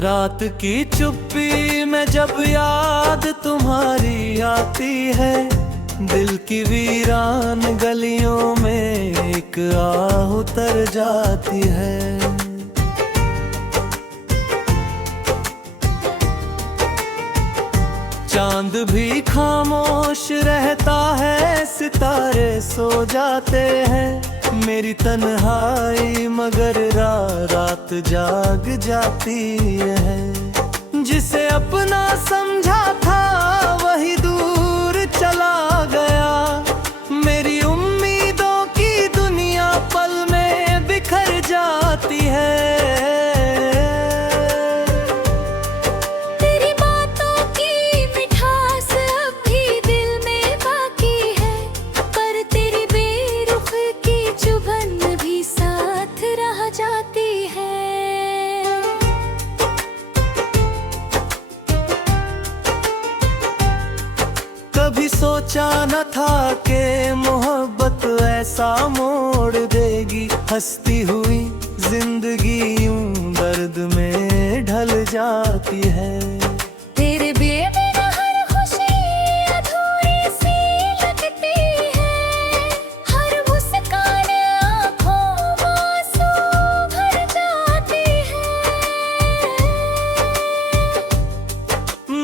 रात की चुप्पी में जब याद तुम्हारी आती है, दिल की वीरान गलियों में एक आह उतर जाती है। चांद भी खामोश रहता है, सितारे सो जाते हैं, मेरी तन्हाई मगर रात जाग जाती है। जिसे अपना समझा था वही दूर चला गया, मेरी उम्मीदों की दुनिया पल में बिखर जाती है। कभी सोचा न था कि मोहब्बत ऐसा मोड़ देगी, हंसती हुई जिंदगी यूं दर्द में ढल जाती है। तेरे बिना हर खुशी अधूरी सी लगती है, हर मुस्कान आँखों में आंसू भर जाती है।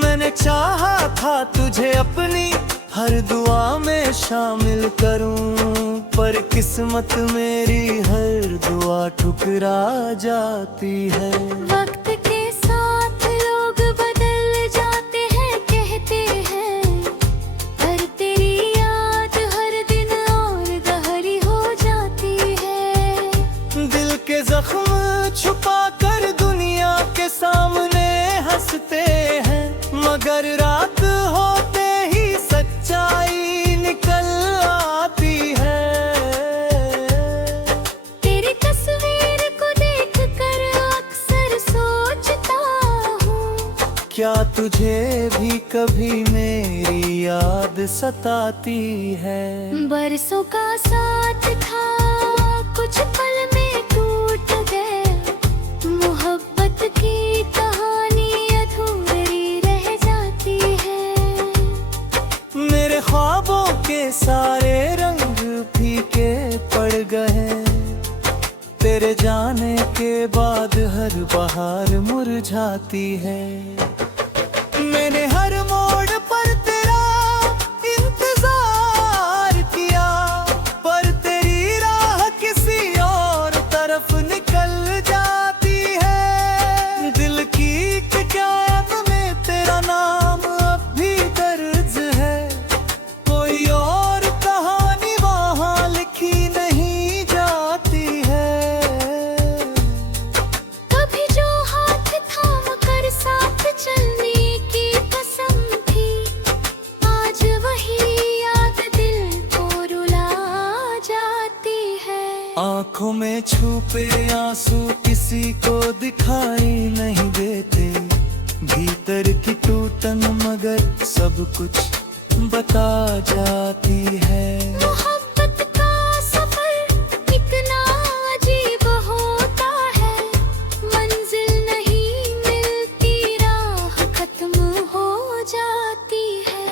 मैंने चाहा था तुझे अपनी हर दुआ में शामिल करूं, पर किस्मत मेरी हर दुआ ठुकरा जाती है। वक्त के साथ लोग बदल जाते हैं कहते हैं, पर तेरी याद हर दिन और गहरी हो जाती है। दिल के जख्म छुपा कर दुनिया के सामने हंसते हैं, मगर रात होते ही सच्चाई निकल आती है। तेरी तस्वीर को देखकर अक्सर सोचता हूँ, क्या तुझे भी कभी मेरी याद सताती है? बरसों का साथ था कुछ पल में टूट गया, मोहब्बत की कहानी अधूरी रह जाती है। मेरे ख्वाबों के सारे रंग फीके पड़ गए, तेरे जाने के बाद हर बहार मुरझाती है। मैंने हर मोड़ पर तेरा इंतजार किया, पर तेरी राह किसी और तरफ निकल जाती है। दिल की किताब में तेरा नाम अब भी दर्ज है, कोई और कहानी वहाँ लिखी नहीं जाती है। कभी जो हाथ थाम कर साथ चलने की कसम थी, आज वही याद दिल को रुला जाती है। आँखों में छुपे आंसू किसी को दिखाई नहीं देते, भीतर की टूटन मगर सब कुछ बता जाती है। मोहब्बत का सफर इतना अजीब होता है, मंजिल नहीं मिलती, राह खत्म हो जाती है।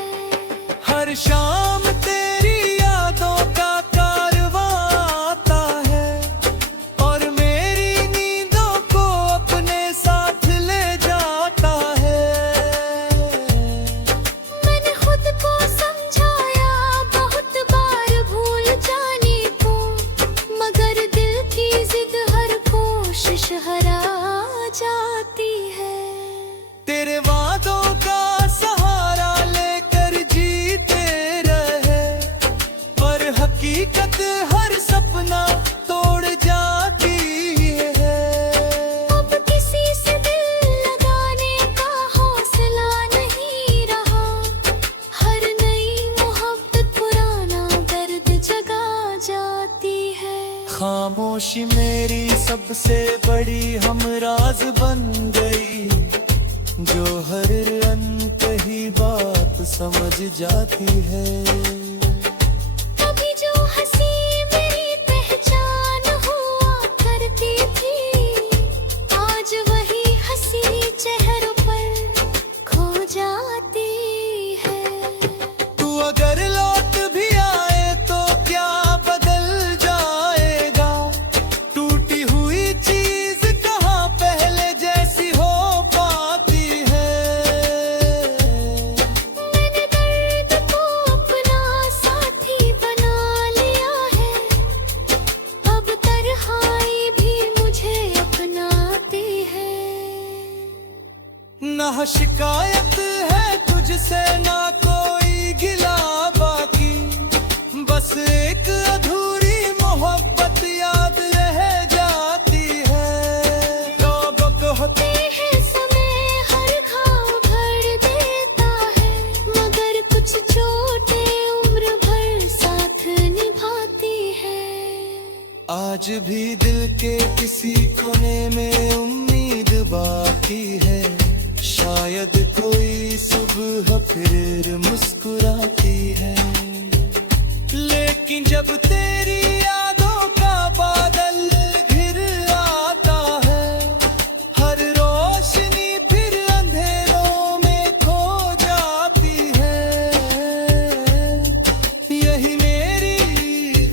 हर शाम तेरी यादों का कारवां आता है, और मेरी नींदों को अपने साथ ले जाता है। मैंने खुद को समझाया बहुत बार भूल जाने को, मगर दिल की जिद हर कोशिश हरा जाती है। तेरे वादों का सहारा लेकर जीते रहे, पर हकीकत हर सपना तोड़ जाती है। अब किसी से दिल लगाने का हौसला नहीं रहा, हर नई मोहब्बत पुराना दर्द जगा जाती है। खामोशी मेरी सबसे बड़ी हमराज बन गई, जो हर अनकही बात समझ जाती है। कभी जो हंसी मेरी पहचान हुआ करती थी, आज वही हंसी आज भी दिल के किसी कोने में उम्मीद बाकी है, शायद कोई सुबह फिर मुस्कुराती है। लेकिन जब तेरी यादों का बादल घिर आता है, हर रोशनी फिर अंधेरों में खो जाती है। यही मेरी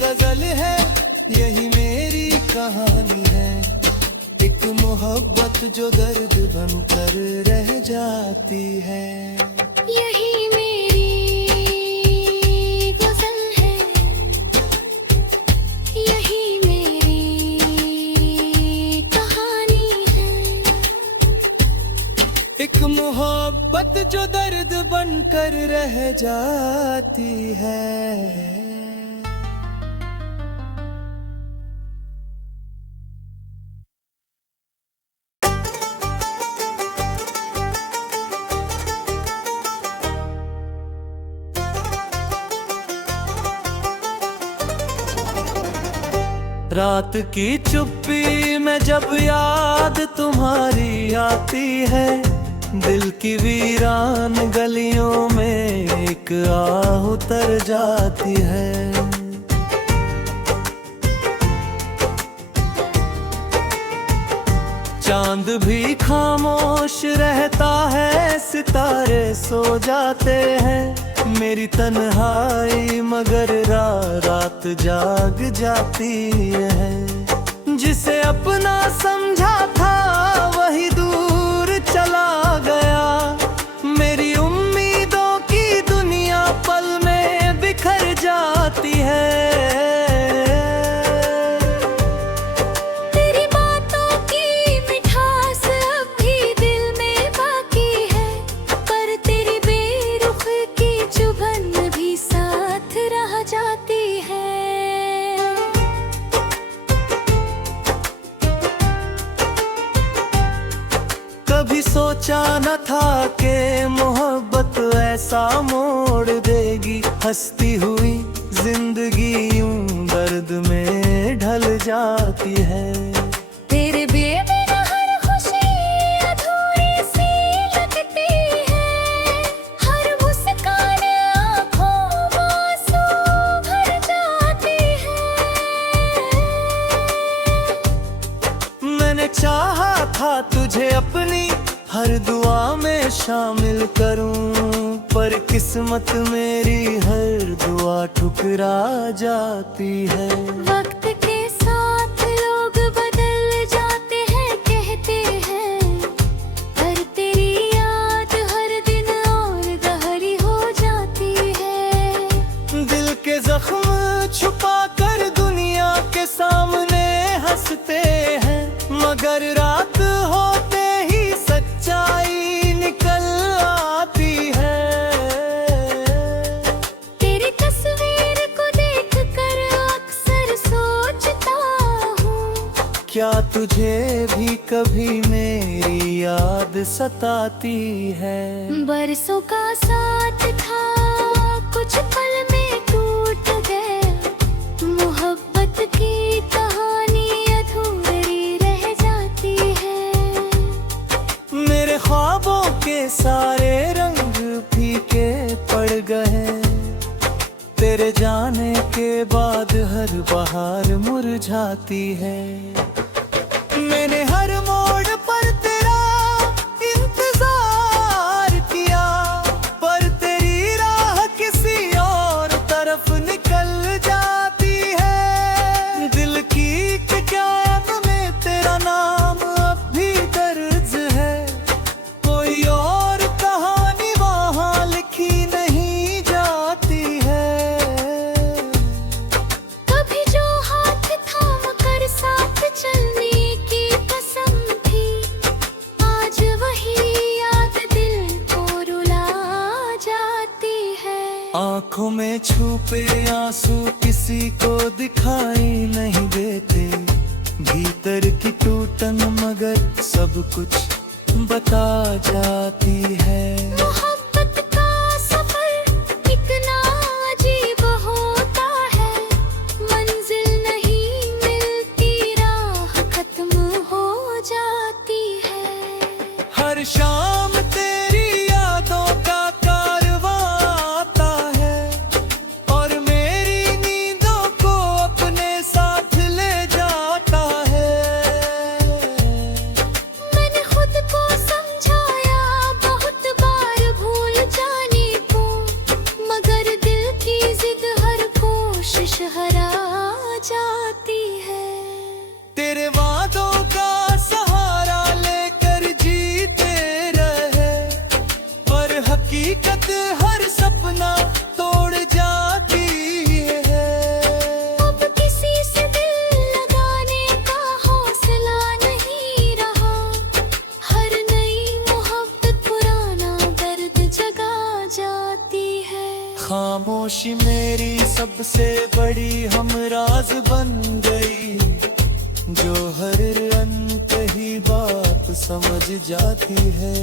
गजल है, यही मेरी कहानी है, एक मोहब्बत जो दर्द बनकर रह जाती है। यही मेरी गजल है, यही मेरी कहानी है, एक मोहब्बत जो दर्द बनकर रह जाती है। रात की चुप्पी में जब याद तुम्हारी आती है, दिल की वीरान गलियों में एक आह उतर जाती है। चांद भी खामोश रहता है, सितारे सो जाते हैं, मेरी तन्हाई मगर रात जाग जाती है। जिसे अपना समझा था वही दूर चला गया, मेरी उम्मीदों की दुनिया पल में बिखर जाती है। तेरी बातों की मिठास अब भी दिल में बाकी है, पर तेरी बेरुख की चुभन भी साथ रह जाती है। कभी सोचा न था कि मोहब्बत ऐसा मोड़ देगी, हंसती हुई जिंदगी यूं दर्द में ढल जाती है। तेरे बेबिना हर खुशी अधूरी सी लगती है, हर मुस्कान आँखों में आंसू भर जाती है। मैंने चाहा था तुझे अपनी हर दुआ में शामिल करूं, पर किस्मत मेरी हर दुआ ठुकरा जाती है। वक्त के साथ लोग बदल जाते हैं कहते हैं, पर तेरी याद हर दिन और गहरी हो जाती है। दिल के जख्म छुपा कर दुनिया के सामने हंसते हैं, मगर रात होते ही सच्चाई निकल आती है। तेरी तस्वीर को देखकर अक्सर सोचता हूँ, क्या तुझे भी कभी मेरी याद सताती है? बरसों का साथ था कुछ पल में टूट गया, मोहब्बत की कहानी अधूरी रह जाती है। मेरे ख्वाबों के सारे रंग फीके पड़ गए, तेरे जाने के बाद हर बहार मुरझाती है। मैंने हर मोड़ पर तेरा इंतजार किया, पर तेरी राह किसी और तरफ निकल जाती है। दिल की किताब में तेरा नाम अब भी दर्ज है, कोई और कहानी वहाँ लिखी नहीं जाती है। कभी जो हाथ थाम कर साथ चलने की कसम थी, आज वही याद दिल को रुला जाती है। आँखों में छुपे आंसू किसी को दिखाई नहीं देते, भीतर की टूटन मगर सब कुछ बता जाती है। मोहब्बत का सफर इतना अजीब होता है, मंजिल नहीं मिलती खामोशी मेरी सबसे बड़ी हमराज बन गई, जो हर अंत ही बात समझ जाती है।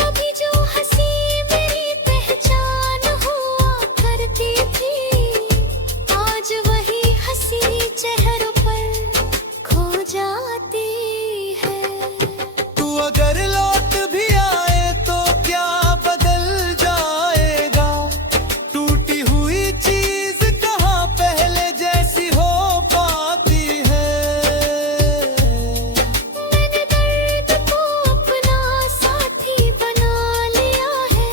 कभी जो हंसी मेरी पहचान हुआ करती थी, आज वही हंसी चेहरों पर खो जाती है। तू अगर लौट भी आए तो क्या बदल जाएगा, टूटी हुई चीज कहाँ पहले जैसी हो पाती है। मैंने दर्द को अपना साथी बना लिया है,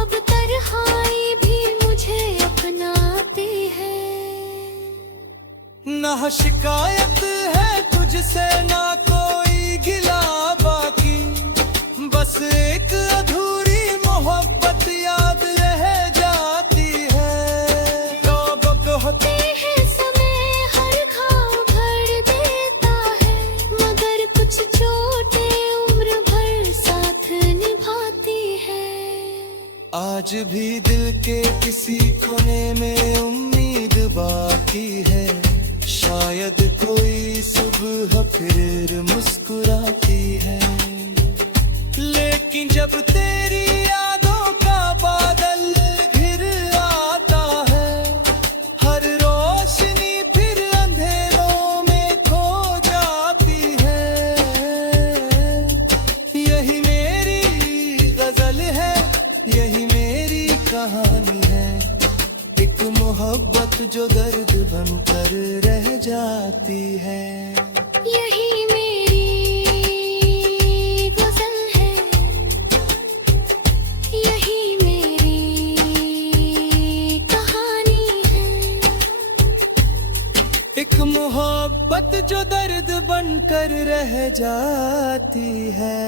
अब तन्हाई भी मुझे अपनाती है। ना शिकायत है तुझसे ना कोई गिला बाकी, बस एक अधूरी मोहब्बत याद रह जाती है। कब कहते है समय हर घाव भर देता है, मगर कुछ चोटें उम्र भर साथ निभाती है। आज भी दिल के किसी कोने में उम्मीद बाकी है, शायद कोई सुबह फिर मुस्कुराती है। लेकिन जब तेरी यादों का बादल घिर आता है, हर रोशनी फिर अंधेरों में खो जाती है। यही मेरी गजल है, यही मेरी कहानी है, एक मोहब्बत जो दर्द बनकर रह जाती है। यही मेरी गजल है, यही मेरी कहानी है, एक मोहब्बत जो दर्द बनकर रह जाती है।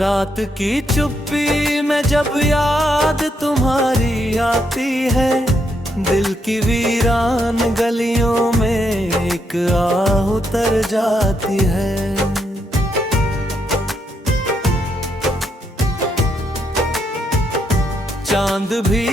रात की चुप्पी में जब याद तुम्हारी आती है, दिल की वीरान गलियों में एक आह उतर जाती है। चांद भी